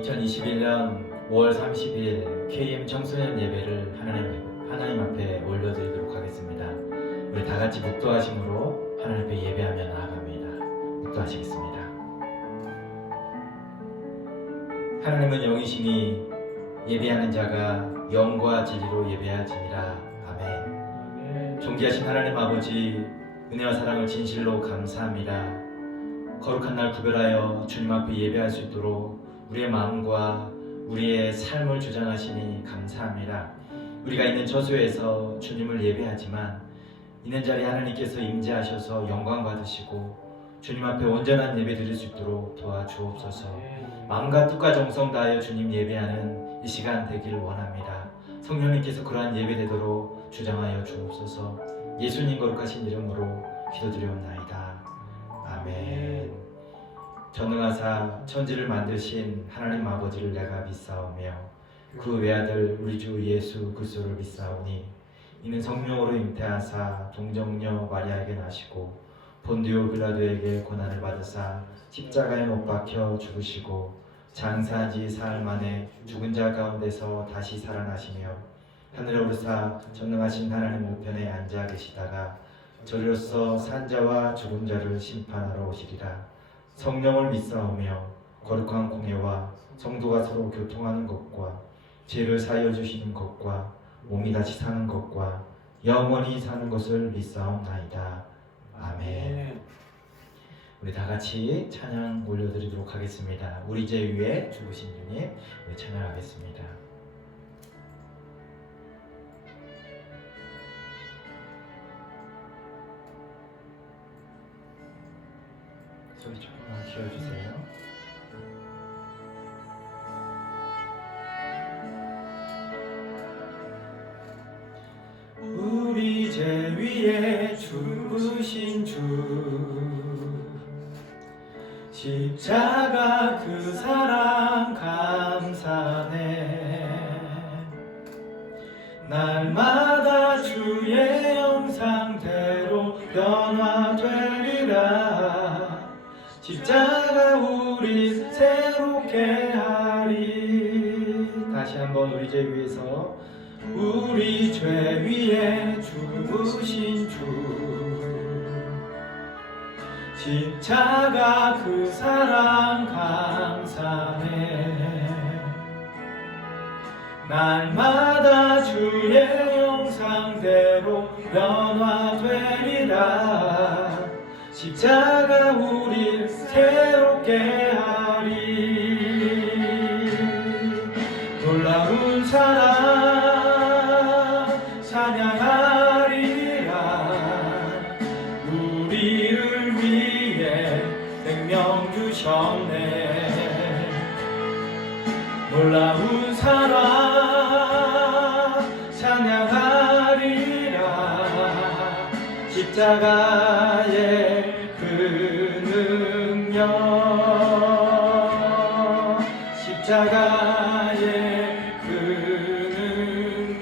2021년 5월 30일 KM 청소년 예배를 하나님 앞에 올려드리도록 하겠습니다. 우리 다 같이 묵도하심으로 하나님 앞에 예배하며 나아갑니다. 묵도하시겠습니다. 하나님은 영이시니 예배하는 자가 영과 진리로 예배하지니라. 아멘. 존귀하신 하나님 아버지, 은혜와 사랑을 진실로 감사합니다. 거룩한 날 구별하여 주님 앞에 예배할 수 있도록 우리의 마음과 우리의 삶을 주장하시니 감사합니다. 우리가 있는 저수에서 주님을 예배하지만 있는 자리에 하나님께서 임재하셔서 영광 받으시고 주님 앞에 온전한 예배 드릴 수 있도록 도와주옵소서. 마음과 뜻과 정성 다하여 주님 예배하는 이 시간 되길 원합니다. 성령님께서 그러한 예배 되도록 주장하여 주옵소서. 예수님 거룩하신 이름으로 기도드리옵나이다. 아멘. 전능하사 천지를 만드신 하나님 아버지를 내가 믿사오며 그 외아들 우리 주 예수 그리스도를 믿사오니 이는 성령으로 잉태하사 동정녀 마리아에게 나시고 본디오 빌라도에게 고난을 받으사 십자가에 못 박혀 죽으시고 장사한 지 사흘 만에 죽은 자 가운데서 다시 살아나시며 하늘에 오르사 전능하신 하나님 우편에 앉아 계시다가 저리로서 산자와 죽은 자를 심판하러 오시리라. 성령을 믿사오며 거룩한 공예와 성도가 서로 교통하는 것과 죄를 사하여 주시는 것과 몸이 다시 사는 것과 영원히 사는 것을 믿사옵나이다. 아멘. 우리 다 같이 찬양 올려드리도록 하겠습니다. 우리 제 위에 죽으신 주님, 우리 찬양하겠습니다. 소리 조금만 키워주세요. 우리 제 위에 죽으신 주 십자가 그 사랑 감사네. 날마다 주의 영상대로 변화되리라. 십자가 우리 새롭게 하리. 다시 한번 우리 죄 위에서 우리 죄 위에 죽으신 주 십자가 그 사랑 감사네. 날마다 주의 영상대로 변화되리라. 십자가 우릴 새롭게 하리. 놀라운 사랑 찬양하리라. 우리를 위해 생명 주셨네. 놀라운 사랑 찬양하리라. 십자가의 그 능력, 십자가의 그 능력.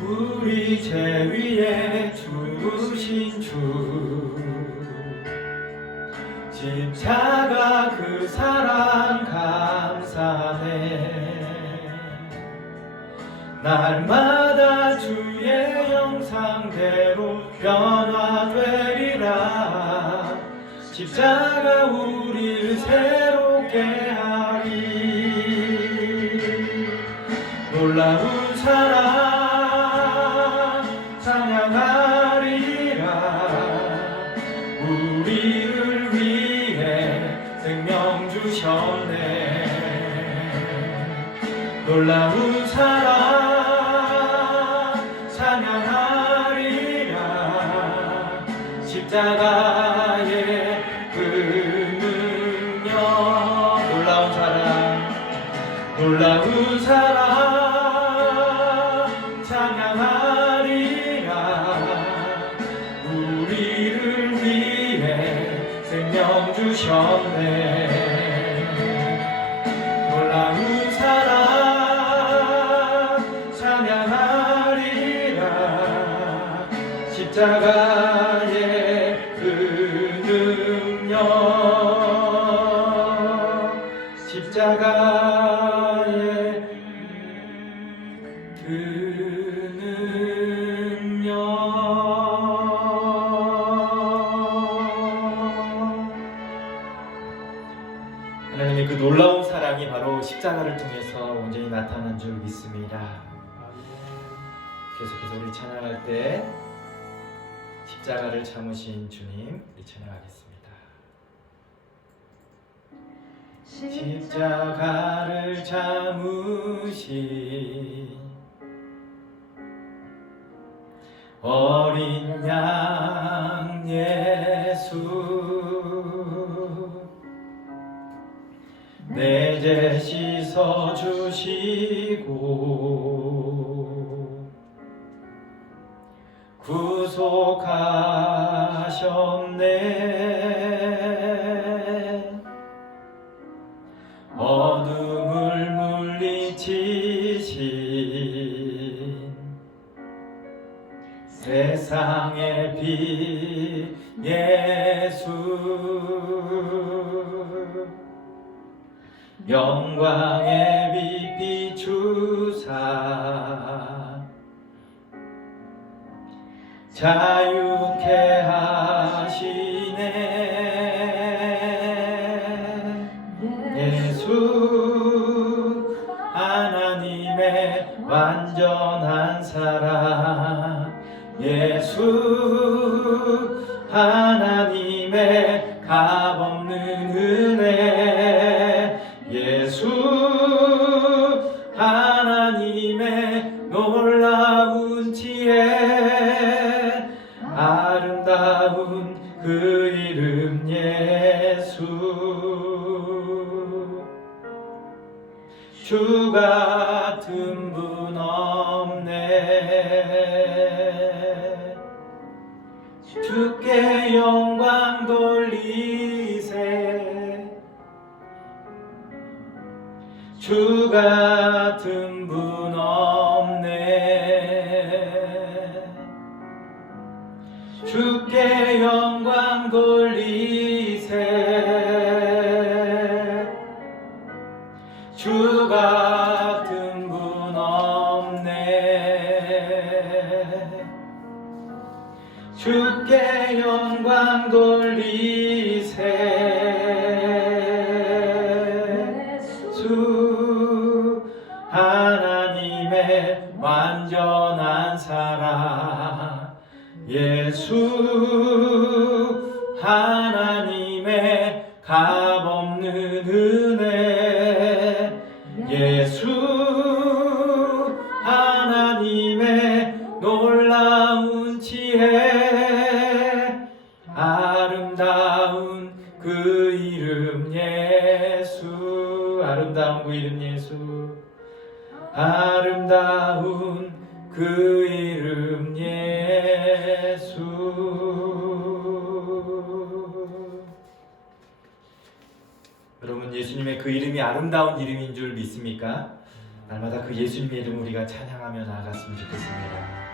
우리 죄 위에 죽으신 주 십자가 그 사랑 감사네. 날마다 주의 영상대로 변화되리라. 십자가 우리를 새롭게 하리. 놀라운 사랑 찬양하리라. 우리를 위해 생명 주셨네. 놀라운 사랑 찬양하리라. 십자가의 그 능력. 놀라운 사랑 찬양하리라. 우리를 위해 생명 주셨네. 놀라운 사랑 십자가에 그 하나님의 그 놀라운 사랑이 바로 십자가를 통해서 온전히 나타난 줄 믿습니다. 계속해서 우리 찬양할 때 십자가를 참으신 주님 우리 찬양하겠습니다. 십자가를 참으신 어린 양 예수 내 죄 씻어 주시고 구속하셨네. 어둠을 물리치신 세상의 빛 예수 영광의 빛 비추사 자유케 하시네. 예수 하나님의 완전한 사랑 예수 하나님의 값없는 은혜 예수 하나님의 놀라운 지혜 아름다운 그 이름 예수 주 같은 분 없네. 주께 영광 돌리세. 주 같은 분 없네. 주께 영광 돌리세. 주 같은 분 없네. 주께 영광 돌리세. 주 하나님의 완전한 사랑 예수 하나님의 값없는 은혜 예수 하나님의 놀라운 지혜 아름다운 그 이름 예수 아름다운 그 이름 예수 아름다운 그 이름 예수. 여러분 예수님의 그 이름이 아름다운 이름인 줄 믿습니까? 날마다 그 예수님의 이름 우리가 찬양하며 나아갔으면 좋겠습니다.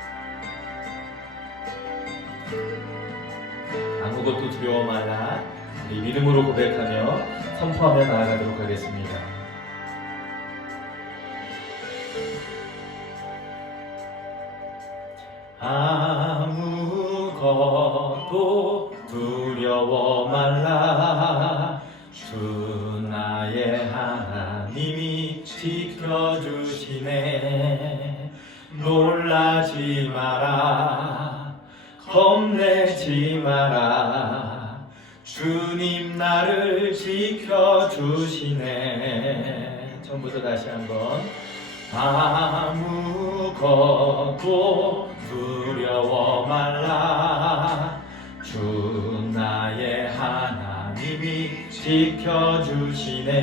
아무것도 두려워 말라 우리 믿음으로 고백하며 선포하며 나아가도록 하겠습니다. 아무것도 두려워 말라 주 나의 하나님이 지켜주시네. 놀라지 마라 겁내지 마라 주님 나를 지켜주시네. 처음부터 다시 한번 아무것도 두려워 말라 주 나의 하나님이 지켜주시네.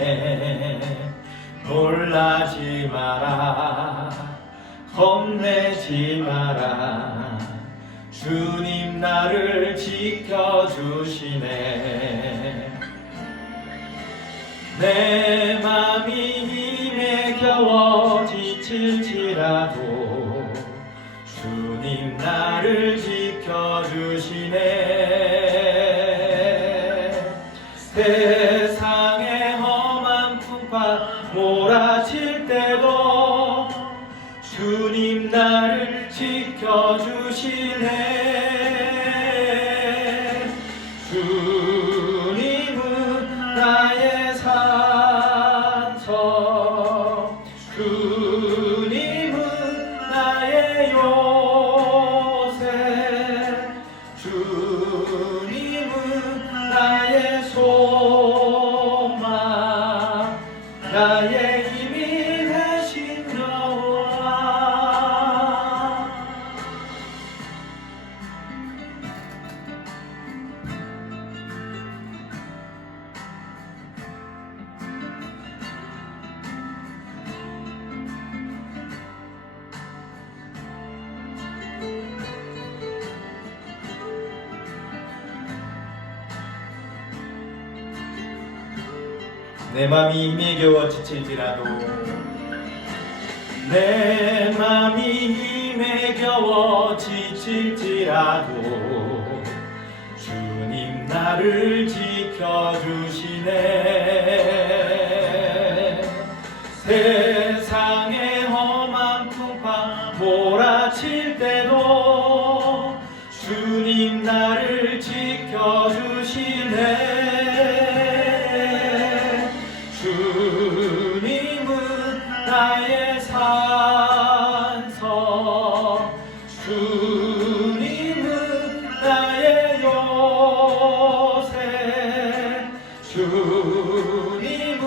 놀라지 마라 겁내지 마라 주님 나를 지켜주시네. 내 맘이 힘에 겨워 지칠지라도 주님 나를 지켜주시네. 세상의 험한 풍파 풍파 몰아칠 때도 주님 나를 지켜주시네. 주님은 나의 산성, 주님은 나의 요새, 주님은 나의 소망, 나의 힘이 되신 여호와. 내 맘이 힘에 겨워 지칠지라도, 내 맘이 힘에 겨워 지칠지라도 주님 나를 지켜주시네. 세상의 험한 풍파 몰아칠 때도 주님 나를 지켜주시네. 주님은 나의 산성, 주님은 나의 요새, 주님은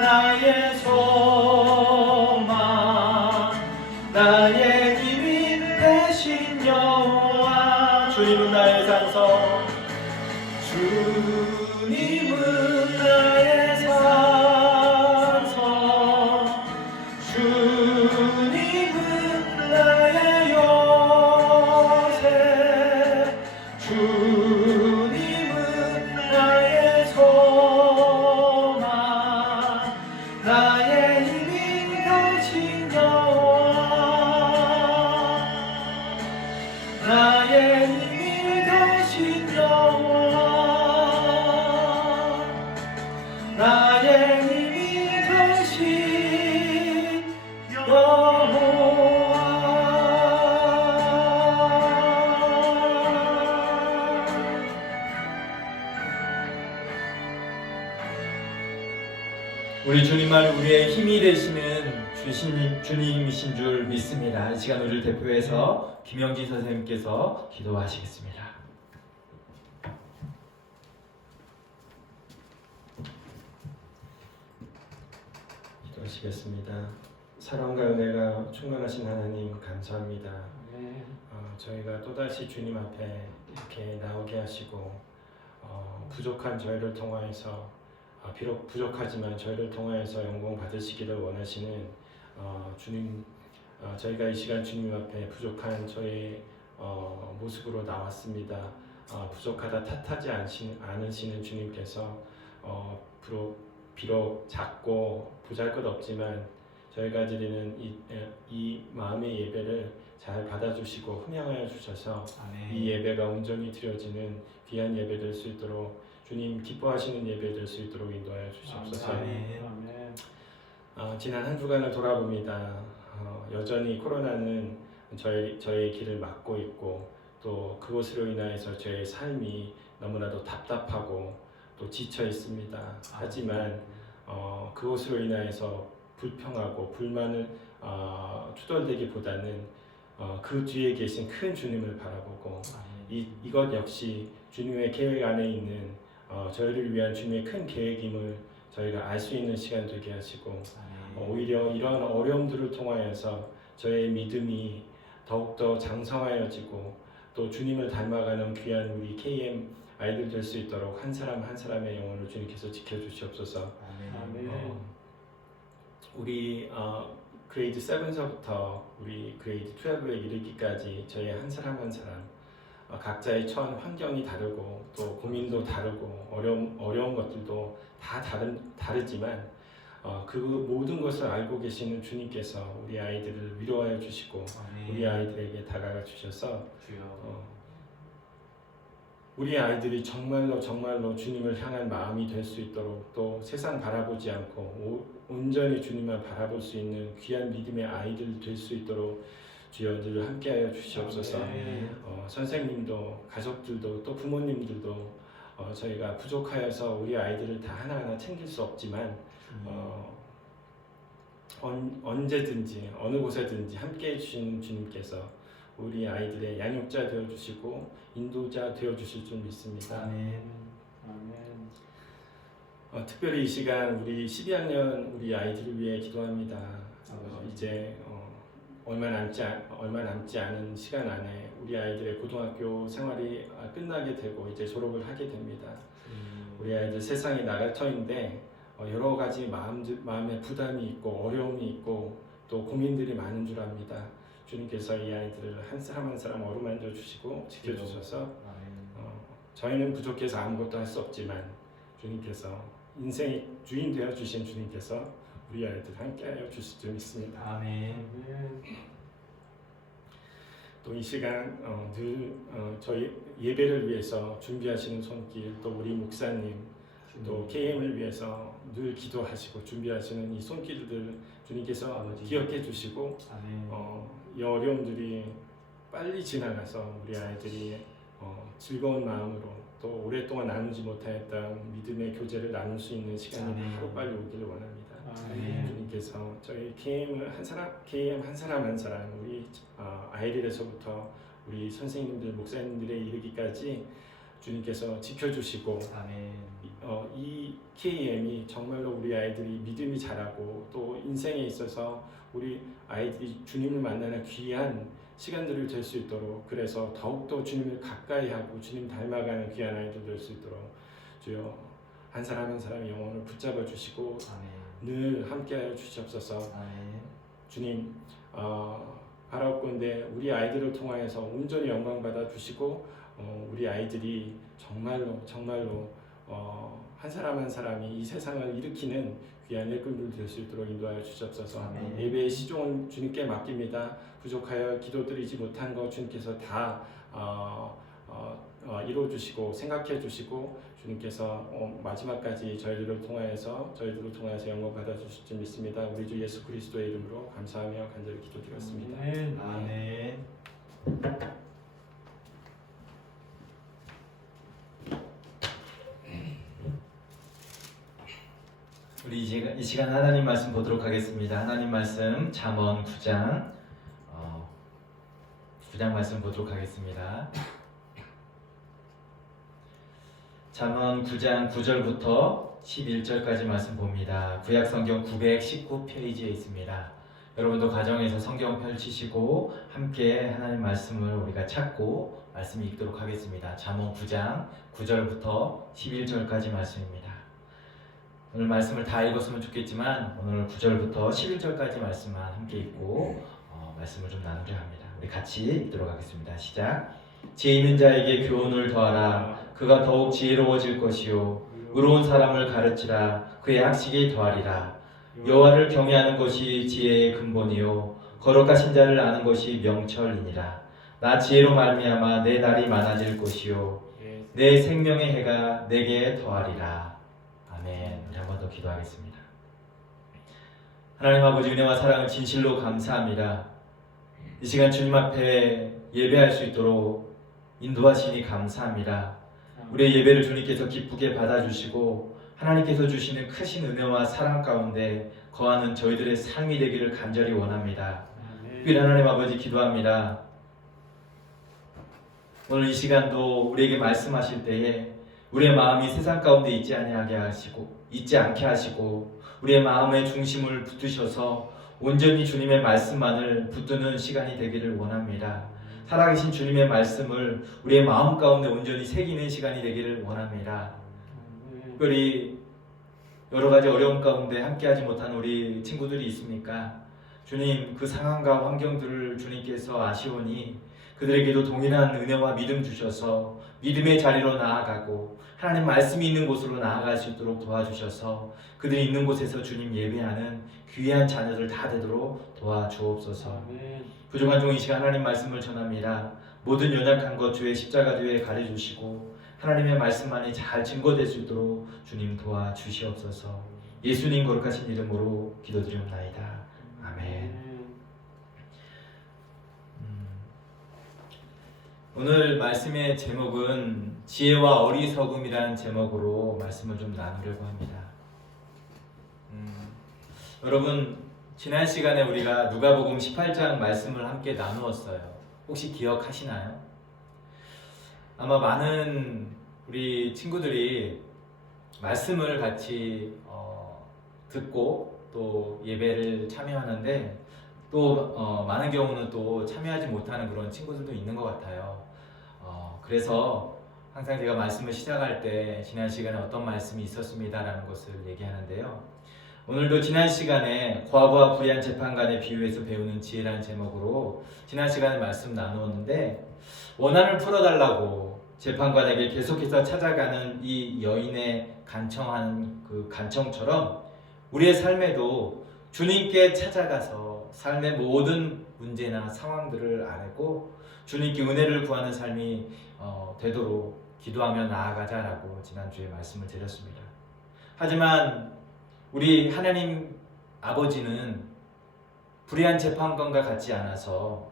나의 소망, 나의 힘이 되신 여호와. 주님은 나의 산성, 주님은 나의 산성, 주님은 나의 요새, 주님은 나의 소망, 나의 힘이 되신 여호와. 나의 힘이 되신 여호와, 나의 힘이 되신 여호와. 우리 주님만 우리의 힘이 되시는 주님이신 줄 믿습니다. 이 시간 우리를 대표해서 김영진 선생님께서 기도하시겠습니다. 기도하시겠습니다. 사랑과 은혜가 충만하신 하나님 감사합니다. 저희가 또다시 주님 앞에 이렇게 나오게 하시고 부족한 저희를 통하여서 비록 부족하지만 저희를 통하여서 영광 받으시기를 원하시는 주님, 저희가 이 시간 주님 앞에 부족한 저의 모습으로 나왔습니다. 부족하다 탓하지 않으시는 주님께서 비록 작고 보잘것없지만 저희가 드리는 이 마음의 예배를 잘 받아주시고 흥양하여 주셔서 아멘. 이 예배가 온전히 드려지는 귀한 예배 될 수 있도록 주님 기뻐하시는 예배 될 수 있도록 인도하여 주시옵소서. 아멘. 지난 한 주간을 돌아봅니다. 여전히 코로나는 저의 길을 막고 있고 또 그것으로 인하여서 저의 삶이 너무나도 답답하고 또 지쳐 있습니다. 하지만 그것으로 인하여서 불평하고 불만을 투덜대기보다는 그 뒤에 계신 큰 주님을 바라보고 이것 역시 주님의 계획 안에 있는 저희를 위한 주님의 큰 계획임을 저희가 알 수 있는 시간 되게 하시고 오히려 이런 어려움들을 통하여서 저의 믿음이 더욱더 장성하여지고 또 주님을 닮아가는 귀한 우리 KM 아이들 될 수 있도록 한 사람 한 사람의 영혼을 주님께서 지켜주시옵소서. 우리 그레이드 7서부터 우리 그레이드 12에 이르기까지 저희 한 사람 한 사람 각자의 처한 환경이 다르고 또 고민도 다르고 어려운 것들도 다 다르지만 그 모든 것을 알고 계시는 주님께서 우리 아이들을 위로하여 주시고 우리 아이들에게 다가가 주셔서 우리 아이들이 정말로 주님을 향한 마음이 될 수 있도록, 또 세상 바라보지 않고 온전히 주님만 바라볼 수 있는 귀한 믿음의 아이들 될 수 있도록 주여 늘 함께하여 주시옵소서. 선생님도 가족들도 또 부모님들도 저희가 부족하여서 우리 아이들을 다 하나하나 챙길 수 없지만 언제든지 어느 곳에든지 함께해 주시는 주님께서 우리 아이들의 양육자 되어주시고 인도자 되어주실 줄 믿습니다. 아멘. 특별히 이 시간 우리 12학년 우리 아이들을 위해 기도합니다. 이제 얼마 남지 않은 시간 안에 우리 아이들의 고등학교 생활이 끝나게 되고 이제 졸업을 하게 됩니다. 우리 아이들 세상에 나갈 터인데 여러 가지 마음의 부담이 있고 어려움이 있고 또 고민들이 많은 줄 압니다. 주님께서 이 아이들을 한 사람 한 사람 어루만져 주시고 지켜주셔서 저희는 부족해서 아무것도 할 수 없지만 주님께서 인생의 주인 되어 주신 주님께서 우리 아이들 함께하여 주실 줄 믿습니다. 아멘. 또 이 시간 늘 저희 예배를 위해서 준비하시는 손길, 또 우리 목사님, 또 KM을 위해서 늘 기도하시고 준비하시는 이 손길들 주님께서 기억해 주시고 이 어려움들이 빨리 지나가서 우리 아이들이 즐거운 마음으로 또 오랫동안 나누지 못하였던 믿음의 교제를 나눌 수 있는 시간이 하루빨리 오기를 원합니다. 주님께서 저희 KM 한 사람 한 사람 우리 아이들에서부터 우리 선생님들 목사님들에 이르기까지 주님께서 지켜주시고 이 KM이 정말로 우리 아이들이 믿음이 자라고 또 인생에 있어서 우리 아이들이 주님을 만나는 귀한 시간들을 될 수 있도록, 그래서 더욱더 주님을 가까이 하고 주님 닮아가는 귀한 아이들 될 수 있도록 주여 한 사람 한 사람 영혼을 붙잡아 주시고 늘 함께하여 주시옵소서. 주님 바라옵건대 우리 아이들을 통하여서 온전히 영광 받아 주시고 우리 아이들이 정말로 한 사람 한 사람이 이 세상을 일으키는 귀한 일꾼들 될 수 있도록 인도하여 주시옵소서. 예배의 시종은 주님께 맡깁니다. 부족하여 기도드리지 못한 것 주님께서 다 이루어 주시고 생각해 주시고 주님께서 마지막까지 저희들을 통하여서 영광 받아 주실 줄 믿습니다. 우리 주 예수 그리스도의 이름으로 감사하며 간절히 기도드렸습니다. 아멘. 우리 이 시간 하나님 말씀 보도록 하겠습니다. 하나님 말씀 잠언 9장 말씀 보도록 하겠습니다. 잠언 9장 9절부터 11절까지 말씀 봅니다. 구약 성경 919페이지에 있습니다. 여러분도 가정에서 성경 펼치시고 함께 하나님 말씀을 우리가 찾고 말씀 읽도록 하겠습니다. 잠언 9장 9절부터 11절까지 말씀입니다. 오늘 말씀을 다 읽었으면 좋겠지만 오늘 9절부터 11절까지 말씀만 함께 읽고 말씀을 좀 나누려 합니다. 우리 같이 읽도록 하겠습니다. 시작. 지혜 있는 자에게 교훈을 더하라. 그가 더욱 지혜로워질 것이요 의로운 사람을 가르치라. 그의 학식이 더하리라. 여호와를 경외하는 것이 지혜의 근본이요 거룩하신 자를 아는 것이 명철이니라. 나 지혜로 말미암아 내 날이 많아질 것이요 내 생명의 해가 내게 더하리라. 아멘. 우리 한 번 더 기도하겠습니다. 하나님 아버지 은혜와 사랑을 진실로 감사합니다. 이 시간 주님 앞에 예배할 수 있도록 인도하시니 감사합니다. 우리의 예배를 주님께서 기쁘게 받아주시고 하나님께서 주시는 크신 은혜와 사랑 가운데 거하는 저희들의 삶이 되기를 간절히 원합니다. 특별히 하나님 아버지 기도합니다. 오늘 이 시간도 우리에게 말씀하실 때에 우리의 마음이 세상 가운데 있지 않게 하시고 우리의 마음의 중심을 붙드셔서 온전히 주님의 말씀만을 붙드는 시간이 되기를 원합니다. 살아계신 주님의 말씀을 우리의 마음 가운데 온전히 새기는 시간이 되기를 원합니다. 특별히 여러 가지 어려움 가운데 함께하지 못한 우리 친구들이 있습니까? 주님, 그 상황과 환경들을 주님께서 아시오니 그들에게도 동일한 은혜와 믿음 주셔서 믿음의 자리로 나아가고 하나님 말씀이 있는 곳으로 나아갈 수 있도록 도와주셔서 그들이 있는 곳에서 주님 예배하는 귀한 자녀들 다 되도록 도와주옵소서. 부족한 종 이 시간 하나님 말씀을 전합니다. 모든 연약한 것 주의 십자가 뒤에 가려주시고 하나님의 말씀만이 잘 증거될 수 있도록 주님 도와주시옵소서. 예수님 거룩하신 이름으로 기도드리옵나이다. 아멘. 오늘 말씀의 제목은 지혜와 어리석음이라는 제목으로 말씀을 좀 나누려고 합니다. 여러분, 지난 시간에 우리가 누가복음 18장 말씀을 함께 나누었어요. 혹시 기억하시나요? 아마 많은 우리 친구들이 말씀을 같이 듣고 또 예배를 참여하는데 또 많은 경우는 또 참여하지 못하는 그런 친구들도 있는 것 같아요. 그래서 항상 제가 말씀을 시작할 때 지난 시간에 어떤 말씀이 있었습니다라는 것을 얘기하는데요. 오늘도 지난 시간에 과부와 불의한 재판관의 비유에서 배우는 지혜라는 제목으로 지난 시간에 말씀 나누었는데, 원한을 풀어달라고 재판관에게 계속해서 찾아가는 이 여인의 간청하는 그 간청처럼 우리의 삶에도 주님께 찾아가서 삶의 모든 문제나 상황들을 알고 주님께 은혜를 구하는 삶이 되도록 기도하며 나아가자라고 지난주에 말씀을 드렸습니다. 하지만 우리 하나님 아버지는 불의한 재판관과 같지 않아서,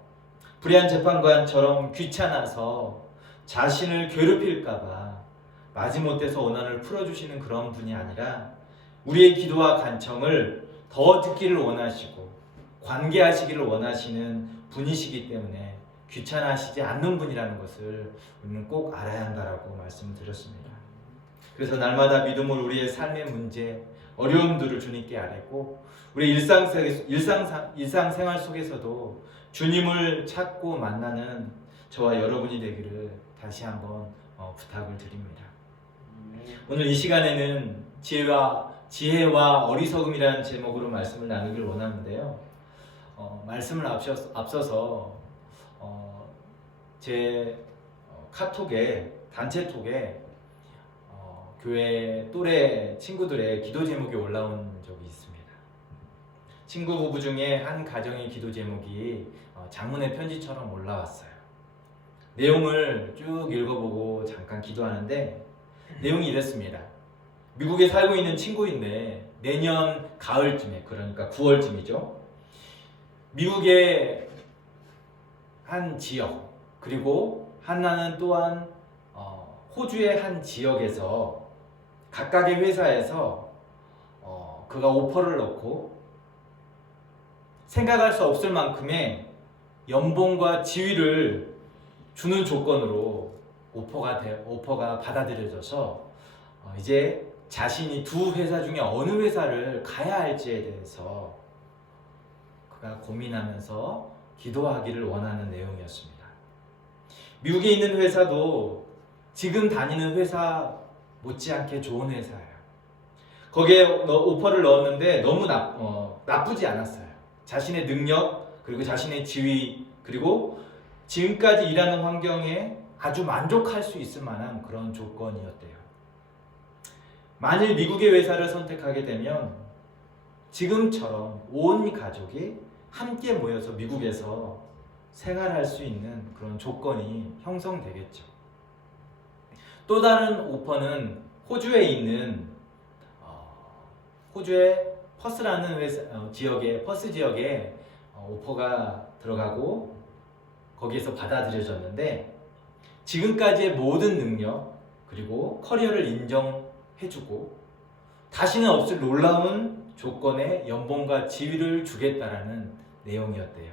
불의한 재판관처럼 귀찮아서 자신을 괴롭힐까봐 마지못해서 원한을 풀어주시는 그런 분이 아니라 우리의 기도와 간청을 더 듣기를 원하시고 관계하시기를 원하시는 분이시기 때문에 귀찮아하시지 않는 분이라는 것을 우리는 꼭 알아야 한다라고 말씀드렸습니다. 그래서 날마다 믿음으로 우리의 삶의 문제, 어려움들을 주님께 아뢰고 우리 일상생활 속에서도 주님을 찾고 만나는 저와 여러분이 되기를 다시 한번 부탁을 드립니다. 오늘 이 시간에는 지혜와 어리석음이라는 제목으로 말씀을 나누길 원하는데요. 말씀을 앞서서 제 카톡에, 단체톡에 교회 또래 친구들의 기도 제목이 올라온 적이 있습니다. 친구 부부 중에 한 가정의 기도 제목이 장문의 편지처럼 올라왔어요. 내용을 쭉 읽어보고 잠깐 기도하는데 내용이 이랬습니다. 미국에 살고 있는 친구인데 내년 가을쯤에, 그러니까 9월쯤이죠. 미국의 한 지역, 그리고 하나는 또한 호주의 한 지역에서 각각의 회사에서 그가 오퍼를 넣고 생각할 수 없을 만큼의 연봉과 지위를 주는 조건으로 오퍼가 받아들여져서 이제 자신이 두 회사 중에 어느 회사를 가야 할지에 대해서 그가 고민하면서 기도하기를 원하는 내용이었습니다. 미국에 있는 회사도 지금 다니는 회사 못지않게 좋은 회사예요. 거기에 오퍼를 넣었는데 너무 나쁘지 않았어요. 자신의 능력, 그리고 자신의 지위, 그리고 지금까지 일하는 환경에 아주 만족할 수 있을 만한 그런 조건이었대요. 만일 미국의 회사를 선택하게 되면 지금처럼 온 가족이 함께 모여서 미국에서 생활할 수 있는 그런 조건이 형성되겠죠. 또 다른 오퍼는 호주에 있는 호주의 퍼스라는 퍼스 지역에 오퍼가 들어가고 거기에서 받아들여졌는데 지금까지의 모든 능력 그리고 커리어를 인정해주고 다시는 없을 놀라운 조건의 연봉과 지위를 주겠다라는 내용이었대요.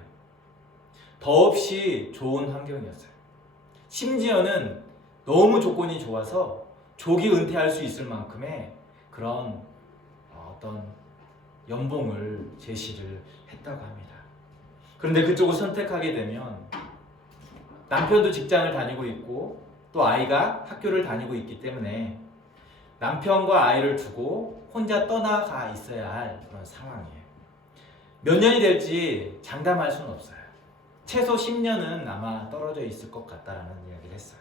더없이 좋은 환경이었어요. 심지어는 너무 조건이 좋아서 조기 은퇴할 수 있을 만큼의 그런 어떤 연봉을 제시를 했다고 합니다. 그런데 그쪽을 선택하게 되면 남편도 직장을 다니고 있고 또 아이가 학교를 다니고 있기 때문에 남편과 아이를 두고 혼자 떠나가 있어야 할 그런 상황이에요. 몇 년이 될지 장담할 수는 없어요. 최소 10년은 아마 떨어져 있을 것 같다라는 이야기를 했어요.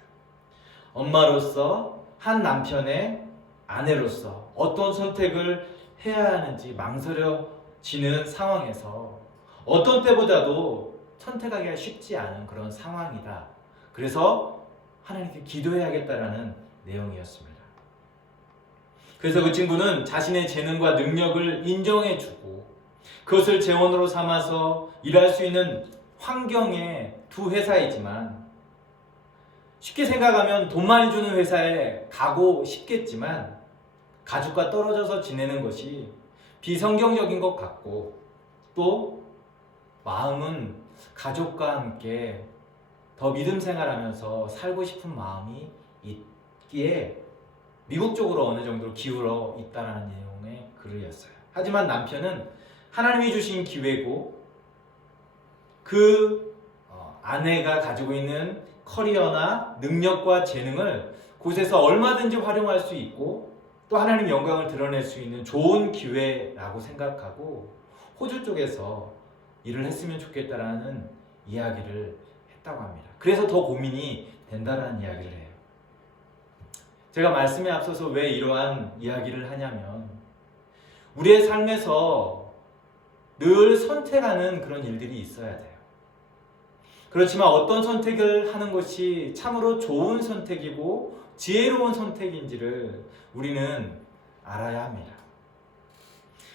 엄마로서, 한 남편의 아내로서 어떤 선택을 해야 하는지 망설여지는 상황에서 어떤 때보다도 선택하기가 쉽지 않은 그런 상황이다. 그래서 하나님께 기도해야겠다라는 내용이었습니다. 그래서 그 친구는 자신의 재능과 능력을 인정해주고 그것을 재원으로 삼아서 일할 수 있는 환경의 두 회사이지만, 쉽게 생각하면 돈 많이 주는 회사에 가고 싶겠지만 가족과 떨어져서 지내는 것이 비성경적인 것 같고, 또 마음은 가족과 함께 더 믿음 생활하면서 살고 싶은 마음이 있기에 미국 쪽으로 어느 정도 기울어 있다라는 내용의 글이었어요. 하지만 남편은 하나님이 주신 기회고 그 아내가 가지고 있는 커리어나 능력과 재능을 곳에서 얼마든지 활용할 수 있고 또 하나님 영광을 드러낼 수 있는 좋은 기회라고 생각하고 호주 쪽에서 일을 했으면 좋겠다라는 이야기를 했다고 합니다. 그래서 더 고민이 된다라는 이야기를 해요. 제가 말씀에 앞서서 왜 이러한 이야기를 하냐면, 우리의 삶에서 늘 선택하는 그런 일들이 있어야 돼요. 그렇지만 어떤 선택을 하는 것이 참으로 좋은 선택이고 지혜로운 선택인지를 우리는 알아야 합니다.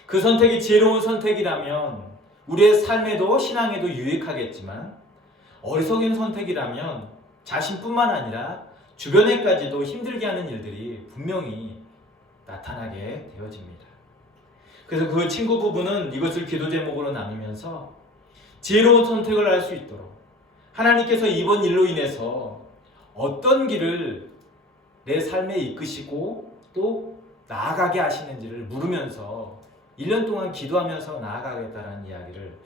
그 선택이 지혜로운 선택이라면 우리의 삶에도 신앙에도 유익하겠지만, 어리석은 선택이라면 자신뿐만 아니라 주변에까지도 힘들게 하는 일들이 분명히 나타나게 되어집니다. 그래서 그 친구 부부는 이것을 기도 제목으로 나누면서 지혜로운 선택을 할 수 있도록 하나님께서 이번 일로 인해서 어떤 길을 내 삶에 이끄시고 또 나아가게 하시는지를 물으면서 1년 동안 기도하면서 나아가겠다는 이야기를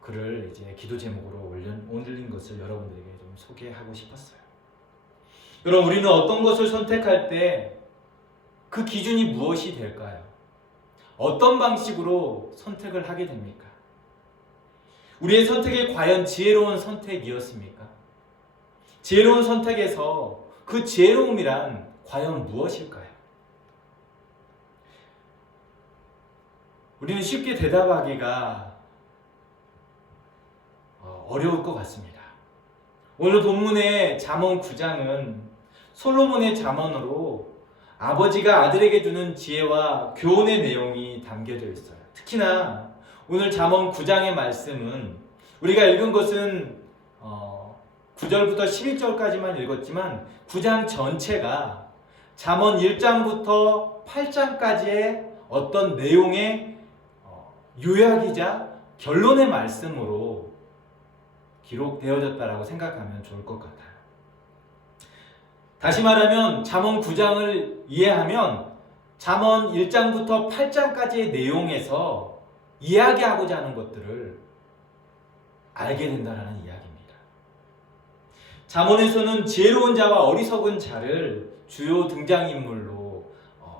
글을 이제 기도 제목으로 올린 것을 여러분들에게 좀 소개하고 싶었어요. 여러분, 우리는 어떤 것을 선택할 때 그 기준이 무엇이 될까요? 어떤 방식으로 선택을 하게 됩니까? 우리의 선택이 과연 지혜로운 선택이었습니까? 지혜로운 선택에서 그 지혜로움이란 과연 무엇일까요? 우리는 쉽게 대답하기가 어려울 것 같습니다. 오늘 본문의 잠언 9장은 솔로몬의 잠언으로 아버지가 아들에게 주는 지혜와 교훈의 내용이 담겨져 있어요. 특히나 오늘 잠언 9장의 말씀은 우리가 읽은 것은 9절부터 11절까지만 읽었지만 9장 전체가 잠언 1장부터 8장까지의 어떤 내용의 요약이자 결론의 말씀으로 기록되어졌다라고 생각하면 좋을 것 같아요. 다시 말하면 잠언 9장을 이해하면 잠언 1장부터 8장까지의 내용에서 이야기하고자 하는 것들을 알게 된다는 이야기입니다. 잠언에서는 지혜로운 자와 어리석은 자를 주요 등장인물로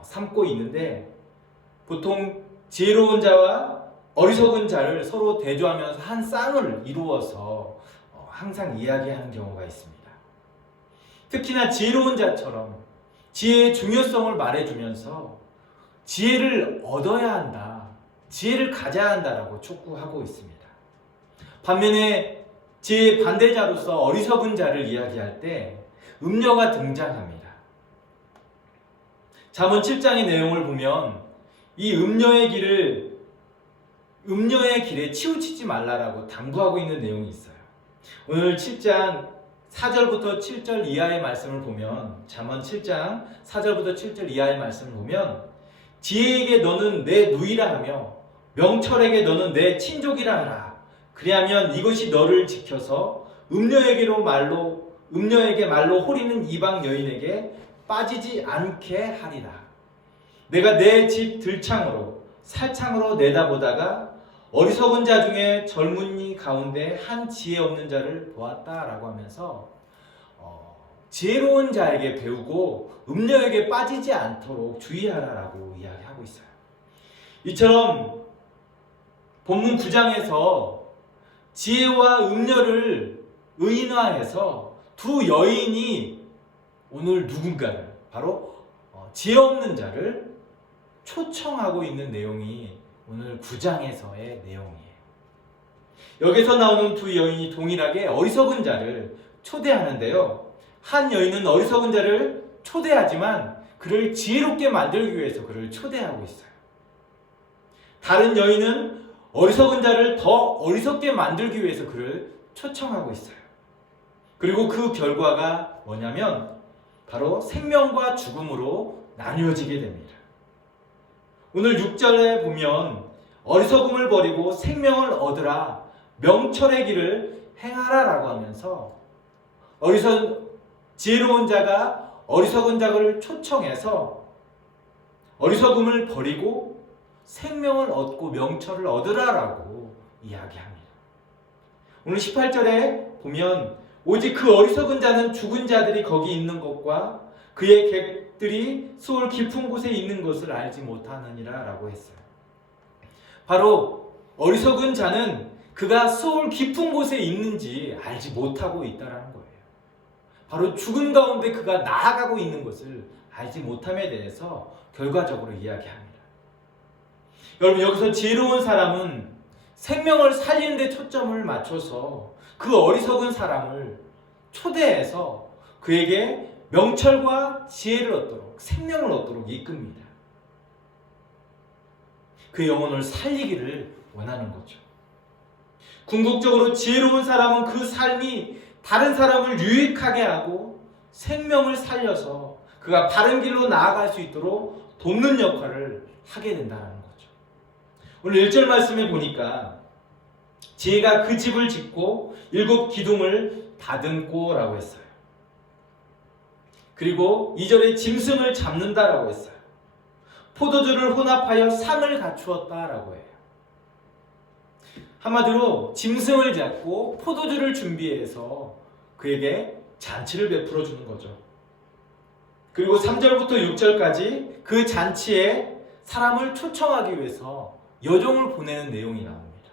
삼고 있는데, 보통 지혜로운 자와 어리석은 자를 서로 대조하면서 한 쌍을 이루어서 항상 이야기하는 경우가 있습니다. 특히나 지혜로운 자처럼 지혜의 중요성을 말해주면서 지혜를 얻어야 한다, 지혜를 가져야 한다라고 촉구하고 있습니다. 반면에 지혜의 반대자로서 어리석은 자를 이야기할 때 음녀가 등장합니다. 잠언 7장의 내용을 보면 이 음녀의 길에 치우치지 말라라고 당부하고 있는 내용이 있어요. 오늘 7장 4절부터 7절 이하의 말씀을 보면, 잠언 7장 4절부터 7절 이하의 말씀을 보면, 지혜에게 너는 내 누이라 하며 명철에게 너는 내 친족이라 하라. 그리하면 이것이 너를 지켜서 음녀에게 말로 호리는 이방 여인에게 빠지지 않게 하리라. 내가 내 집 들창으로 살창으로 내다보다가 어리석은 자 중에 젊은이 가운데 한 지혜 없는 자를 보았다라고 하면서 지혜로운 자에게 배우고 음녀에게 빠지지 않도록 주의하라라고 이야기하고 있어요. 이처럼 본문 9장에서 지혜와 음녀를 의인화해서 두 여인이 오늘 누군가를, 바로 지혜 없는 자를 초청하고 있는 내용이 오늘 9장에서의 내용이에요. 여기서 나오는 두 여인이 동일하게 어리석은 자를 초대하는데요, 한 여인은 어리석은 자를 초대하지만 그를 지혜롭게 만들기 위해서 그를 초대하고 있어요. 다른 여인은 어리석은 자를 더 어리석게 만들기 위해서 그를 초청하고 있어요. 그리고 그 결과가 뭐냐면 바로 생명과 죽음으로 나뉘어지게 됩니다. 오늘 6절에 보면 어리석음을 버리고 생명을 얻으라 명철의 길을 행하라라고 하면서 지혜로운 자가 어리석은 자를 초청해서 어리석음을 버리고 생명을 얻고 명철을 얻으라라고 이야기합니다. 오늘 18절에 보면 오직 그 어리석은 자는 죽은 자들이 거기 있는 것과 그의 객들이 수월 깊은 곳에 있는 것을 알지 못하느니라 라고 했어요. 바로 어리석은 자는 그가 수월 깊은 곳에 있는지 알지 못하고 있다는 거예요. 바로 죽음 가운데 그가 나아가고 있는 것을 알지 못함에 대해서 결과적으로 이야기합니다. 여러분, 여기서 지혜로운 사람은 생명을 살리는 데 초점을 맞춰서 그 어리석은 사람을 초대해서 그에게 명철과 지혜를 얻도록, 생명을 얻도록 이끕니다. 그 영혼을 살리기를 원하는 거죠. 궁극적으로 지혜로운 사람은 그 삶이 다른 사람을 유익하게 하고 생명을 살려서 그가 바른 길로 나아갈 수 있도록 돕는 역할을 하게 된다는 거죠. 오늘 1절 말씀에 보니까 지혜가 그 집을 짓고 7 기둥을 다듬고 라고 했어요. 그리고 2절에 짐승을 잡는다라고 했어요. 포도주를 혼합하여 상을 갖추었다 라고 해요. 한마디로 짐승을 잡고 포도주를 준비해서 그에게 잔치를 베풀어 주는 거죠. 그리고 3절부터 6절까지 그 잔치에 사람을 초청하기 위해서 여종을 보내는 내용이 나옵니다.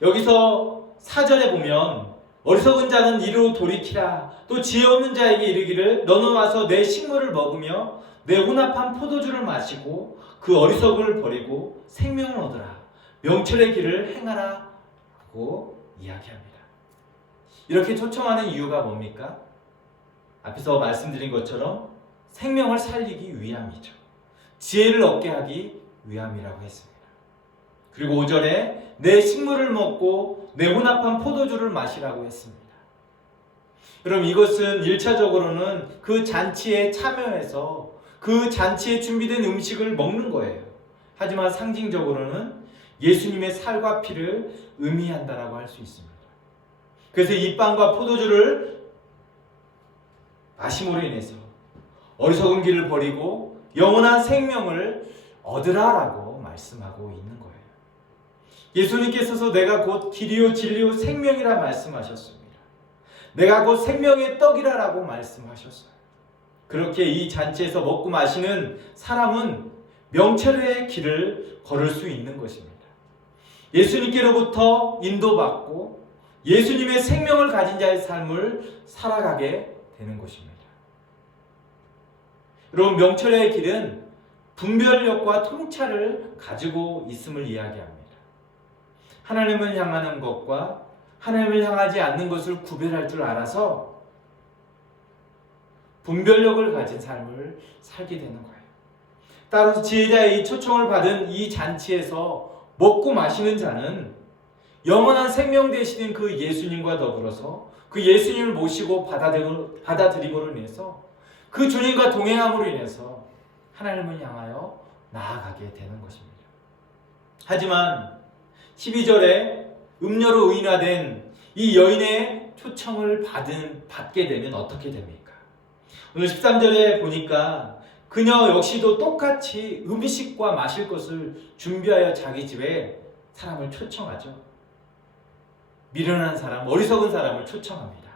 여기서 4절에 보면 어리석은 자는 이리로 돌이키라 또 지혜 없는 자에게 이르기를 너는 와서 내 식물을 먹으며 내 혼합한 포도주를 마시고 그 어리석음을 버리고 생명을 얻으라 명철의 길을 행하라 라고 이야기합니다. 이렇게 초청하는 이유가 뭡니까? 앞에서 말씀드린 것처럼 생명을 살리기 위함이죠. 지혜를 얻게 하기 위함이라고 했습니다. 그리고 5절에 내 식물을 먹고 내 혼합한 포도주를 마시라고 했습니다. 그럼 이것은 1차적으로는 그 잔치에 참여해서 그 잔치에 준비된 음식을 먹는 거예요. 하지만 상징적으로는 예수님의 살과 피를 의미한다라고 할 수 있습니다. 그래서 이 빵과 포도주를 마심으로 인해서 어리석은 길을 버리고 영원한 생명을 얻으라라고 말씀하고 있는 거예요. 예수님께서도 내가 곧 길이요 진리요 생명이라 말씀하셨습니다. 내가 곧 생명의 떡이라라고 말씀하셨어요. 그렇게 이 잔치에서 먹고 마시는 사람은 명철의 길을 걸을 수 있는 것입니다. 예수님께로부터 인도받고 예수님의 생명을 가진 자의 삶을 살아가게 되는 것입니다. 여러분, 명철의 길은 분별력과 통찰을 가지고 있음을 이야기합니다. 하나님을 향하는 것과 하나님을 향하지 않는 것을 구별할 줄 알아서 분별력을 가진 삶을 살게 되는 거예요. 따라서 지혜자의 이 초청을 받은 이 잔치에서 먹고 마시는 자는 영원한 생명 되시는 그 예수님과 더불어서 그 예수님을 모시고 받아들임으로 인해서 그 주님과 동행함으로 인해서 하나님을 향하여 나아가게 되는 것입니다. 하지만 12절에 음녀로 의인화된 이 여인의 초청을 받게 되면 어떻게 됩니까? 오늘 13절에 보니까 그녀 역시도 똑같이 음식과 마실 것을 준비하여 자기 집에 사람을 초청하죠. 미련한 사람, 어리석은 사람을 초청합니다.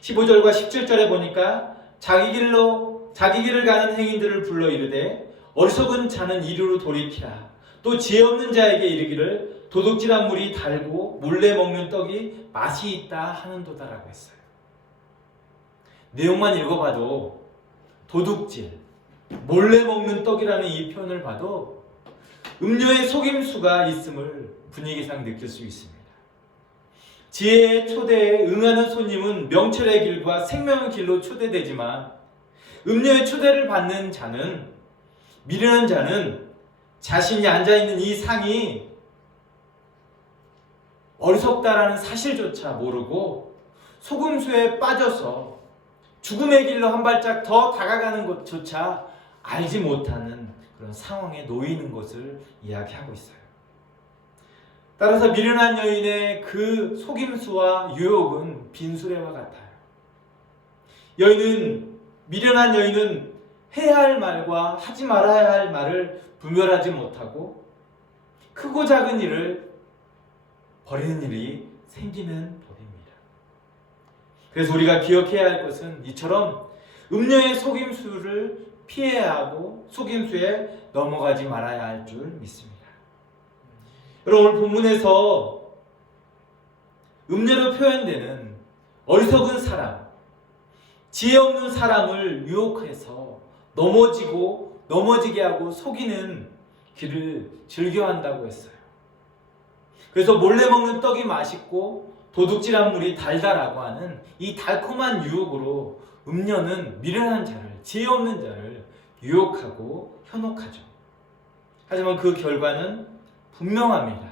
15절과 17절에 보니까 자기 길을 가는 행인들을 불러 이르되 어리석은 자는 이리로 돌이키라 또 지혜 없는 자에게 이르기를 도둑질한 물이 달고 몰래 먹는 떡이 맛이 있다 하는도다라고 했어요. 내용만 읽어봐도 도둑질, 몰래 먹는 떡이라는 이 표현을 봐도 음료의 속임수가 있음을 분위기상 느낄 수 있습니다. 지혜의 초대에 응하는 손님은 명철의 길과 생명의 길로 초대되지만 음료의 초대를 받는 자는, 미련한 자는 자신이 앉아있는 이 상이 어리석다라는 사실조차 모르고 속음수에 빠져서 죽음의 길로 한 발짝 더 다가가는 것조차 알지 못하는 그런 상황에 놓이는 것을 이야기하고 있어요. 따라서 미련한 여인의 그 속임수와 유혹은 빈수레와 같아요. 미련한 여인은 해야 할 말과 하지 말아야 할 말을 분별하지 못하고 크고 작은 일을 버리는 일이 생기는 법입니다. 그래서 우리가 기억해야 할 것은 이처럼 음료의 속임수를 피해야 하고 속임수에 넘어가지 말아야 할 줄 믿습니다. 여러분, 오늘 본문에서 음료로 표현되는 어리석은 사람, 지혜 없는 사람을 유혹해서 넘어지게 하고 속이는 길을 즐겨한다고 했어요. 그래서 몰래 먹는 떡이 맛있고 도둑질한 물이 달다라고 하는 이 달콤한 유혹으로 음료는 미련한 자를, 지혜 없는 자를 유혹하고 현혹하죠. 하지만 그 결과는 분명합니다.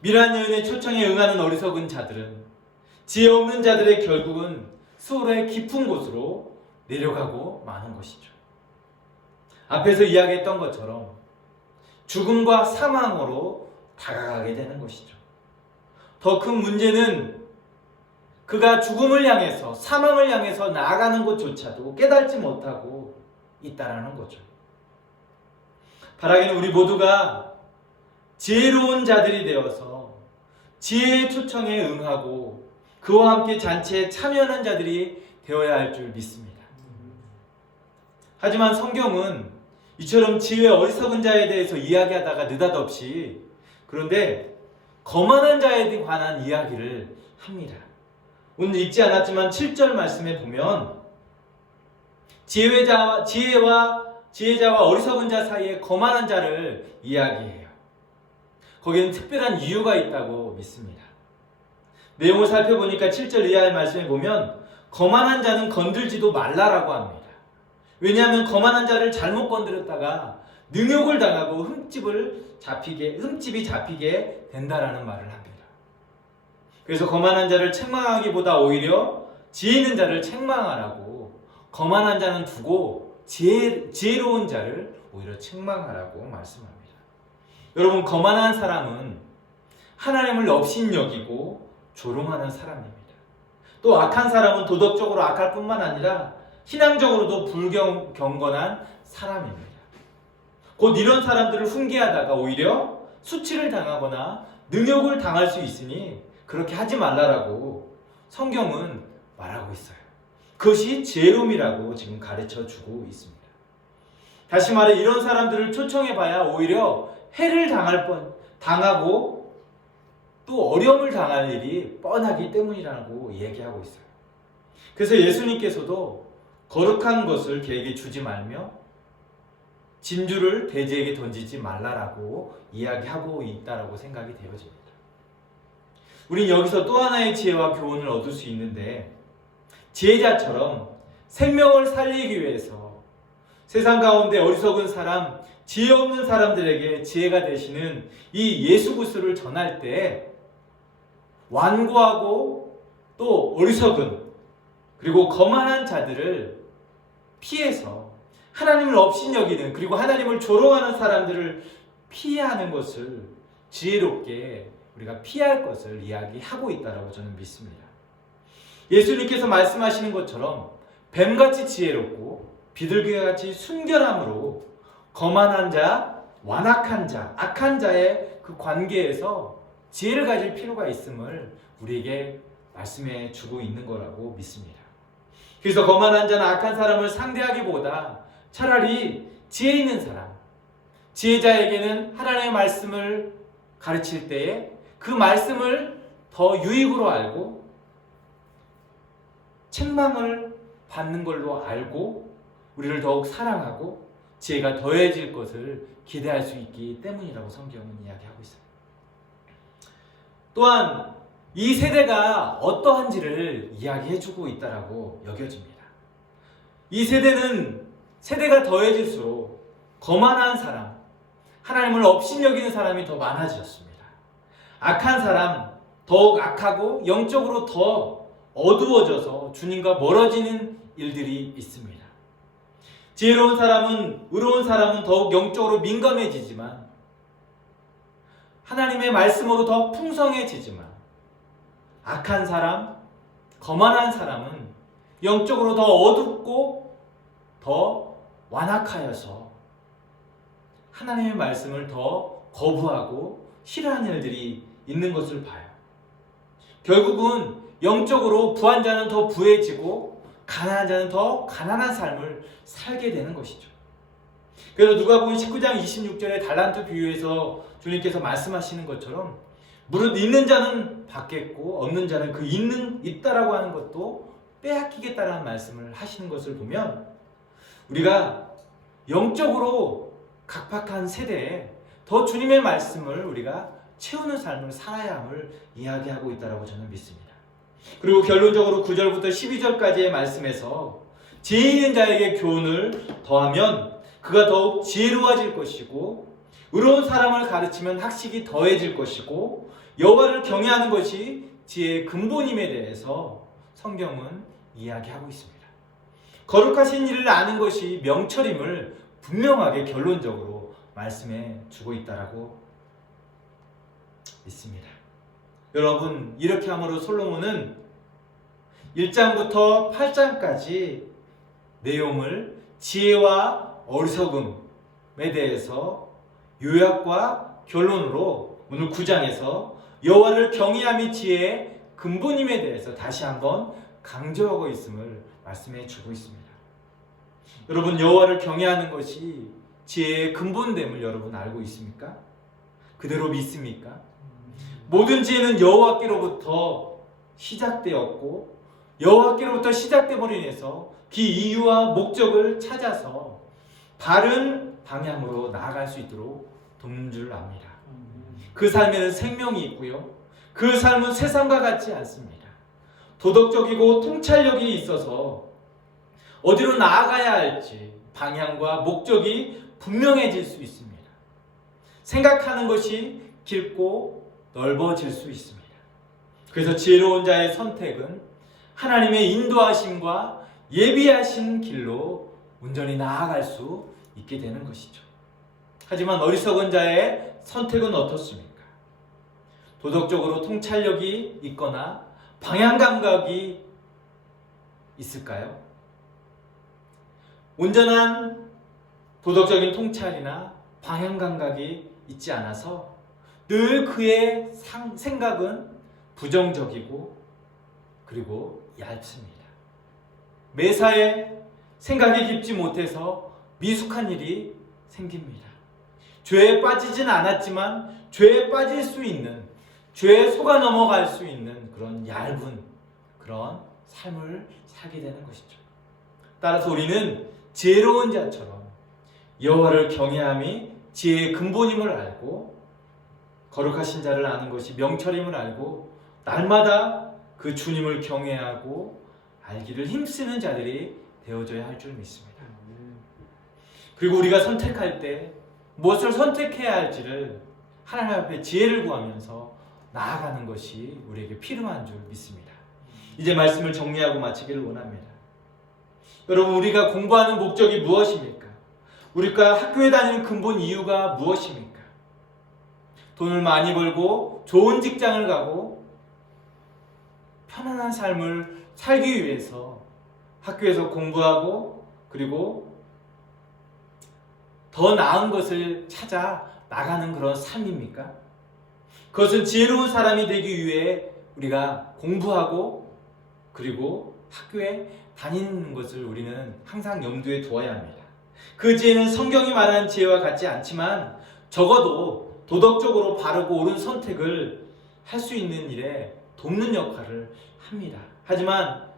미련한 여인의 초청에 응하는 어리석은 자들은, 지혜 없는 자들의 결국은 수월의 깊은 곳으로 내려가고 마는 것이죠. 앞에서 이야기했던 것처럼 죽음과 사망으로 다가가게 되는 것이죠. 더 큰 문제는 그가 죽음을 향해서, 사망을 향해서 나아가는 것조차도 깨닫지 못하고 있다라는 거죠. 바라기는 우리 모두가 지혜로운 자들이 되어서 지혜의 초청에 응하고 그와 함께 잔치에 참여하는 자들이 되어야 할 줄 믿습니다. 하지만 성경은 이처럼 지혜의 어리석은 자에 대해서 이야기하다가 느닷없이, 그런데 거만한 자에 관한 이야기를 합니다. 오늘 읽지 않았지만 7절 말씀에 보면 지혜자와 어리석은 자 사이에 거만한 자를 이야기해요. 거기는 특별한 이유가 있다고 믿습니다. 내용을 살펴보니까 7절 이하의 말씀에 보면 거만한 자는 건들지도 말라라고 합니다. 왜냐하면 거만한 자를 잘못 건드렸다가 능욕을 당하고 흠집이 잡히게 된다라는 말을 합니다. 그래서 거만한 자를 책망하기보다 오히려 지혜 있는 자를 책망하라고, 거만한 자는 두고 지혜로운 자를 오히려 책망하라고 말씀합니다. 여러분, 거만한 사람은 하나님을 업신여기고 조롱하는 사람입니다. 또 악한 사람은 도덕적으로 악할 뿐만 아니라 신앙적으로도 불경건한 사람입니다. 곧 이런 사람들을 훈계하다가 오히려 수치를 당하거나 능욕을 당할 수 있으니 그렇게 하지 말라라고 성경은 말하고 있어요. 그것이 지혜로움이라고 지금 가르쳐 주고 있습니다. 다시 말해, 이런 사람들을 초청해봐야 오히려 해를 당하고 또 어려움을 당할 일이 뻔하기 때문이라고 얘기하고 있어요. 그래서 예수님께서도 거룩한 것을 개에게 주지 말며 진주를 돼지에게 던지지 말라라고 이야기하고 있다라고 생각이 되어집니다. 우린 여기서 또 하나의 지혜와 교훈을 얻을 수 있는데, 지혜자처럼 생명을 살리기 위해서 세상 가운데 어리석은 사람, 지혜 없는 사람들에게 지혜가 되시는 이 예수 그리스도를 전할 때 완고하고 또 어리석은 그리고 거만한 자들을 피해서 하나님을 업신여기는, 그리고 하나님을 조롱하는 사람들을 피하는 것을 지혜롭게 우리가 피할 것을 이야기하고 있다라고 저는 믿습니다. 예수님께서 말씀하시는 것처럼 뱀같이 지혜롭고 비둘기같이 순결함으로 거만한 자, 완악한 자, 악한 자의 그 관계에서 지혜를 가질 필요가 있음을 우리에게 말씀해 주고 있는 거라고 믿습니다. 그래서 거만한 자나 악한 사람을 상대하기보다 차라리 지혜 있는 사람, 지혜자에게는 하나님의 말씀을 가르칠 때에 그 말씀을 더 유익으로 알고 책망을 받는 걸로 알고 우리를 더욱 사랑하고 지혜가 더해질 것을 기대할 수 있기 때문이라고 성경은 이야기하고 있어요. 또한 이 세대가 어떠한지를 이야기해주고 있다라고 여겨집니다. 이 세대는 세대가 더해질수록 거만한 사람, 하나님을 업신여기는 사람이 더 많아졌습니다. 악한 사람, 더욱 악하고 영적으로 더 어두워져서 주님과 멀어지는 일들이 있습니다. 지혜로운 사람은, 의로운 사람은 더욱 영적으로 민감해지지만 하나님의 말씀으로 더 풍성해지지만 악한 사람, 거만한 사람은 영적으로 더 어둡고 더 완악하여서 하나님의 말씀을 더 거부하고 싫어하는 일들이 있는 것을 봐요. 결국은 영적으로 부한 자는 더 부해지고 가난한 자는 더 가난한 삶을 살게 되는 것이죠. 그래서 누가복음 19장 26절의 달란트 비유에서 주님께서 말씀하시는 것처럼 무릇 있는 자는 받겠고 없는 자는 그 있다라고 하는 것도 빼앗기겠다라는 말씀을 하시는 것을 보면 우리가 영적으로 각박한 세대에 더 주님의 말씀을 우리가 채우는 삶을 살아야 함을 이야기하고 있다고 저는 믿습니다. 그리고 결론적으로 9절부터 12절까지의 말씀에서 지혜 있는 자에게 교훈을 더하면 그가 더욱 지혜로워질 것이고 의로운 사람을 가르치면 학식이 더해질 것이고 여호와를 경외하는 것이 지혜의 근본임에 대해서 성경은 이야기하고 있습니다. 거룩하신 일을 아는 것이 명철임을 분명하게 결론적으로 말씀해 주고 있다라고 믿습니다. 여러분, 이렇게 함으로 솔로몬은 1장부터 8장까지 내용을 지혜와 어리석음에 대해서 요약과 결론으로 오늘 9장에서 여호와를 경외함이 지혜의 근본임에 대해서 다시 한번 강조하고 있음을 말씀해 주고 있습니다. 여러분, 여호와를 경외하는 것이 지혜의 근본됨을 여러분 알고 있습니까? 그대로 믿습니까? 모든 지혜는 여호와께로부터 시작되었고 여호와께로부터 시작됨으로 인해서 그 이유와 목적을 찾아서 바른 방향으로 나아갈 수 있도록 돕는 줄 압니다. 그 삶에는 생명이 있고요. 그 삶은 세상과 같지 않습니다. 도덕적이고 통찰력이 있어서 어디로 나아가야 할지 방향과 목적이 분명해질 수 있습니다. 생각하는 것이 깊고 넓어질 수 있습니다. 그래서 지혜로운 자의 선택은 하나님의 인도하심과 예비하신 길로 온전히 나아갈 수 있게 되는 것이죠. 하지만 어리석은 자의 선택은 어떻습니까? 도덕적으로 통찰력이 있거나 방향 감각이 있을까요? 온전한 도덕적인 통찰이나 방향 감각이 있지 않아서 늘 그의 생각은 부정적이고 그리고 얇습니다. 매사에 생각이 깊지 못해서 미숙한 일이 생깁니다. 죄에 빠지진 않았지만 죄에 빠질 수 있는, 죄에 속아 넘어갈 수 있는 그런 얇은 그런 삶을 살게 되는 것이죠. 따라서 우리는 지혜로운 자처럼 여호와를 경외함이 지혜의 근본임을 알고 거룩하신 자를 아는 것이 명철임을 알고 날마다 그 주님을 경외하고 알기를 힘쓰는 자들이 되어져야 할 줄 믿습니다. 그리고 우리가 선택할 때 무엇을 선택해야 할지를 하나님 앞에 지혜를 구하면서 나아가는 것이 우리에게 필요한 줄 믿습니다. 이제 말씀을 정리하고 마치기를 원합니다. 여러분, 우리가 공부하는 목적이 무엇입니까? 우리가 학교에 다니는 근본 이유가 무엇입니까? 돈을 많이 벌고 좋은 직장을 가고 편안한 삶을 살기 위해서 학교에서 공부하고 그리고 더 나은 것을 찾아 나가는 그런 삶입니까? 그것은 지혜로운 사람이 되기 위해 우리가 공부하고 그리고 학교에 다니는 것을 우리는 항상 염두에 두어야 합니다. 그 지혜는 성경이 말하는 지혜와 같지 않지만 적어도 도덕적으로 바르고 옳은 선택을 할 수 있는 일에 돕는 역할을 합니다. 하지만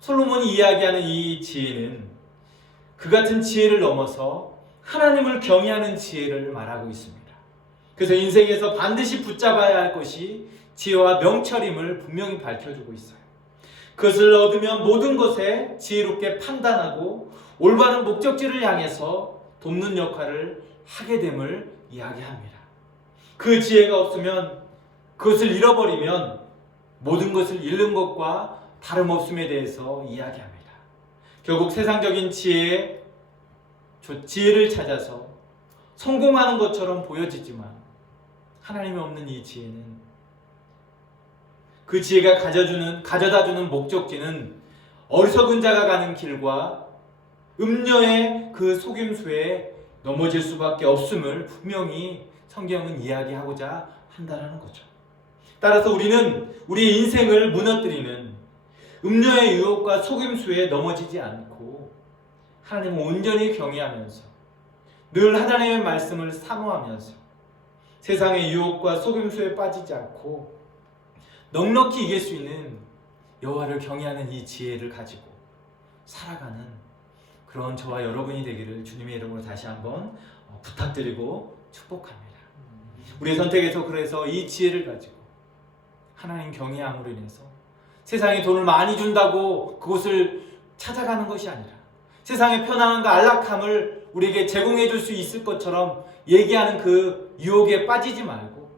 솔로몬이 이야기하는 이 지혜는 그 같은 지혜를 넘어서 하나님을 경외하는 지혜를 말하고 있습니다. 그래서 인생에서 반드시 붙잡아야 할 것이 지혜와 명철임을 분명히 밝혀주고 있어요. 그것을 얻으면 모든 것에 지혜롭게 판단하고 올바른 목적지를 향해서 돕는 역할을 하게 됨을 이야기합니다. 그 지혜가 없으면, 그것을 잃어버리면 모든 것을 잃는 것과 다름없음에 대해서 이야기합니다. 결국 세상적인 지혜를 찾아서 성공하는 것처럼 보여지지만 하나님이 없는 이 지혜는, 그 지혜가 가져다주는 목적지는 어리석은 자가 가는 길과 음녀의 그 속임수에 넘어질 수밖에 없음을 분명히 성경은 이야기하고자 한다는 거죠. 따라서 우리는 우리의 인생을 무너뜨리는 음녀의 유혹과 속임수에 넘어지지 않고 하나님을 온전히 경외하면서 늘 하나님의 말씀을 사모하면서 세상의 유혹과 속임수에 빠지지 않고 넉넉히 이길 수 있는 여호와를 경외하는 이 지혜를 가지고 살아가는 그런 저와 여러분이 되기를 주님의 이름으로 다시 한번 부탁드리고 축복합니다. 우리의 선택에서 그래서 이 지혜를 가지고 하나님 경외함으로 인해서 세상이 돈을 많이 준다고 그것을 찾아가는 것이 아니라 세상의 편안함과 안락함을 우리에게 제공해 줄 수 있을 것처럼 얘기하는 그 유혹에 빠지지 말고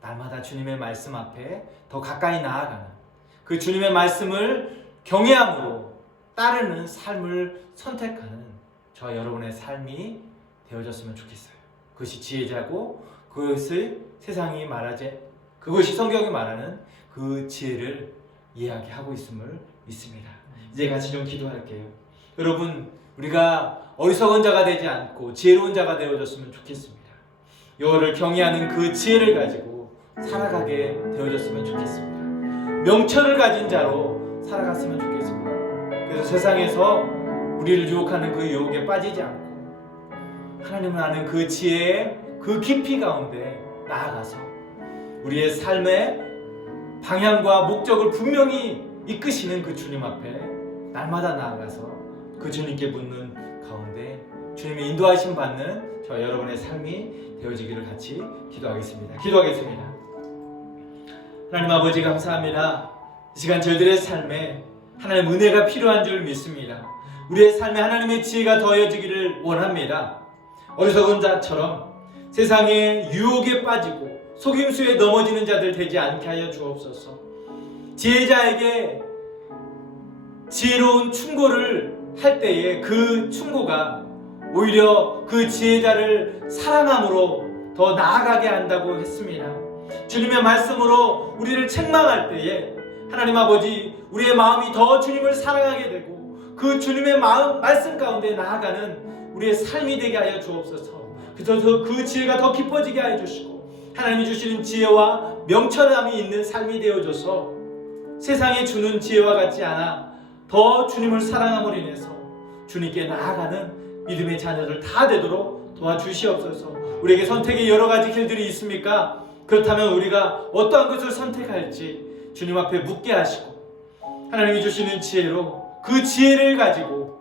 날마다 주님의 말씀 앞에 더 가까이 나아가는 그 주님의 말씀을 경외함으로 따르는 삶을 선택하는 저와 여러분의 삶이 되어졌으면 좋겠어요. 그것이 지혜자고 그것이 성경이 말하는 그 지혜를 이야기하고 있음을 믿습니다. 이제 같이 좀 기도할게요. 여러분, 우리가 어리석은 자가 되지 않고 지혜로운 자가 되어졌으면 좋겠습니다. 여호와를 경외하는 그 지혜를 가지고 살아가게 되어졌으면 좋겠습니다. 명철을 가진 자로 살아갔으면 좋겠습니다. 그래서 세상에서 우리를 유혹하는 그 유혹에 빠지지 않고 하나님을 아는 그 지혜의 그 깊이 가운데 나아가서 우리의 삶의 방향과 목적을 분명히 이끄시는 그 주님 앞에 날마다 나아가서 그 주님께 묻는 가운데 주님의 인도하심 받는 저와 여러분의 삶이 되어지기를 같이 기도하겠습니다. 하나님 아버지, 감사합니다. 이 시간 저희들의 삶에 하나님의 은혜가 필요한 줄 믿습니다. 우리의 삶에 하나님의 지혜가 더해지기를 원합니다. 어리석은 자처럼 세상의 유혹에 빠지고 속임수에 넘어지는 자들 되지 않게 하여 주옵소서. 지혜자에게 지혜로운 충고를 할 때에 그 충고가 오히려 그 지혜자를 사랑함으로 더 나아가게 한다고 했습니다. 주님의 말씀으로 우리를 책망할 때에 하나님 아버지, 우리의 마음이 더 주님을 사랑하게 되고 그 주님의 말씀 가운데 나아가는 우리의 삶이 되게 하여 주옵소서. 그래서 그 지혜가 더 깊어지게 하여 주시고 하나님이 주시는 지혜와 명철함이 있는 삶이 되어줘서 세상에 주는 지혜와 같지 않아 더 주님을 사랑함으로 인해서 주님께 나아가는 믿음의 자녀들 다 되도록 도와주시옵소서. 우리에게 선택의 여러 가지 길들이 있습니까? 그렇다면 우리가 어떠한 것을 선택할지 주님 앞에 묻게 하시고 하나님이 주시는 지혜로 그 지혜를 가지고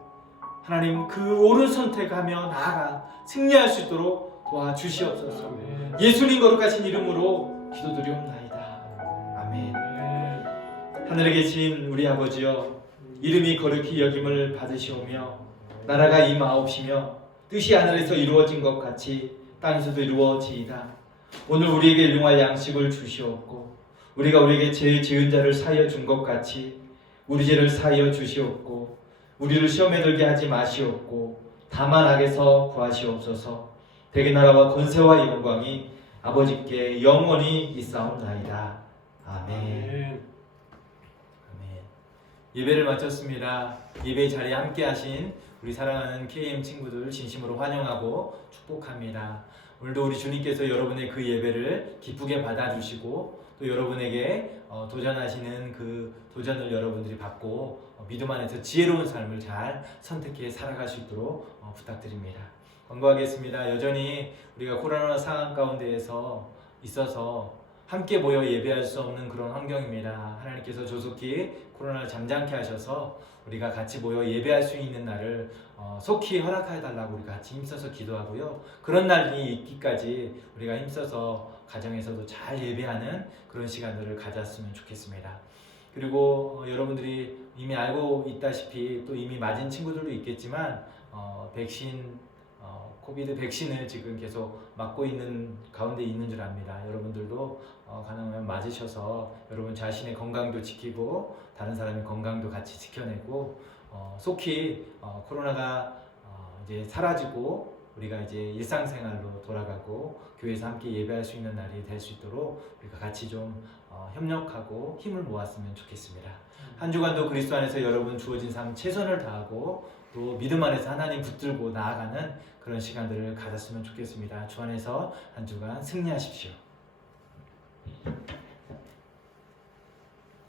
하나님 그 옳은 선택하며 나아가 승리할 수 있도록 도와주시옵소서. 예수님 거룩하신 이름으로 기도드리옵나이다. 아멘. 하늘에 계신 우리 아버지여, 이름이 거룩히 여김을 받으시오며 나라가 임하옵시며 뜻이 하늘에서 이루어진 것 같이 땅에서도 이루어지이다. 오늘 우리에게 일용할 양식을 주시옵고 우리가 우리에게 죄 지은 자를 사하여 준 것 같이 우리 죄를 사하여 주시옵고 우리를 시험에 들게 하지 마시옵고 다만 악에서 구하시옵소서. 대개 나라와 권세와 영광이 아버지께 영원히 있사옵나이다. 아멘. 예배를 마쳤습니다. 예배 자리에 함께 하신 우리 사랑하는 KM 친구들 진심으로 환영하고 축복합니다. 오늘도 우리 주님께서 여러분의 그 예배를 기쁘게 받아주시고 또 여러분에게 도전하시는 그 도전을 여러분들이 받고 믿음 안에서 지혜로운 삶을 잘 선택해 살아갈 수 있도록 부탁드립니다. 권고하겠습니다. 여전히 우리가 코로나 상황 가운데에서 있어서 함께 모여 예배할 수 없는 그런 환경입니다. 하나님께서 조속히 코로나를 잠잠케 하셔서 우리가 같이 모여 예배할 수 있는 날을 속히 허락해 달라고 우리가 같이 힘써서 기도하고요. 그런 날이 있기까지 우리가 힘써서 가정에서도 잘 예배하는 그런 시간들을 가졌으면 좋겠습니다. 그리고 여러분들이 이미 알고 있다시피 또 이미 맞은 친구들도 있겠지만 코비드 백신을 지금 계속 맞고 있는 가운데 있는 줄 압니다. 여러분들도 가능하면 맞으셔서 여러분 자신의 건강도 지키고 다른 사람의 건강도 같이 지켜내고 속히 코로나가 이제 사라지고 우리가 이제 일상생활로 돌아가고 교회에서 함께 예배할 수 있는 날이 될 수 있도록 우리가 같이 좀 협력하고 힘을 모았으면 좋겠습니다. 한 주간도 그리스도 안에서 여러분 주어진 삶 최선을 다하고 또 믿음 안에서 하나님 붙들고 나아가는 그런 시간들을 가졌으면 좋겠습니다. 주 안에서 한 주간 승리하십시오.